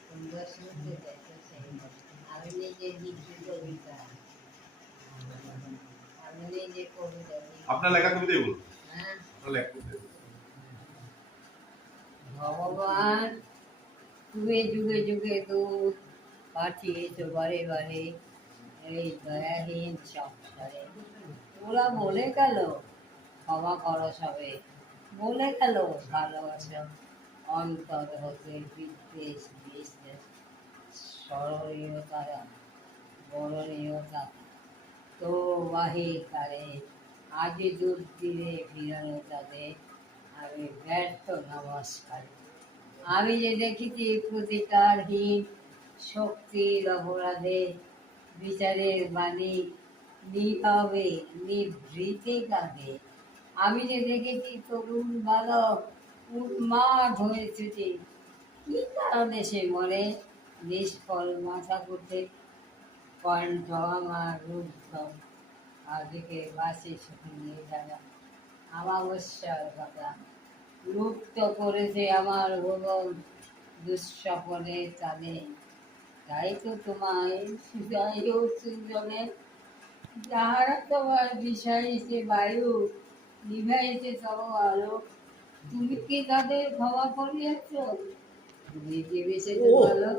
সুন্দর শুনতে দেখতেছে আমি নিজে লিখি কবিতা আমি নিজে কবিতা লিখি। আপনার লেখা কবিতাই বলুন। হ্যাঁ, আপনার লেখা কবিতাই বলুন। ভগবান তুমি যুগে যুগে দুধ পাঠিয়েছো বারে বারে এই দয়াহীন সংসারে। ওরা বলে গেল ক্ষমা করো সবে, বলে গেল ভালোবাসো অন্তর হতে বিদ্বেষ বিশ্বাস স্মরণীয়তা বরণীয়তা তো বাহির কারে আজি দূর দিনে ফিরানো তাদের আমি ব্যর্থ নমস্কার। আমি যে দেখেছি প্রতিকারহীন শক্তির অপরাধে বিচারের বাণী নীরবে নিভৃতে কাঁদে। আমি যে দেখেছি তরুণ বালক উন্মাদ হয়েছে যে কি কারণে সে মরে নিষ্ফল মাথা করতে কণ্ঠ আমার রুদ্ধ আজকে বাসি শুকিয়ে যারা আমাবস্যার কথা লুপ্ত করেছে আমার ভুবন দুঃস্বপনে তালে। তাই তো তোমায় যাই হোক সৃজনে যাহারা তোমার বিষাইছে বায়ু নিভাইছে তব আলো তুমি কি তাদের ক্ষমা করিয়াছ? তুমি কি বেঁচে ভালো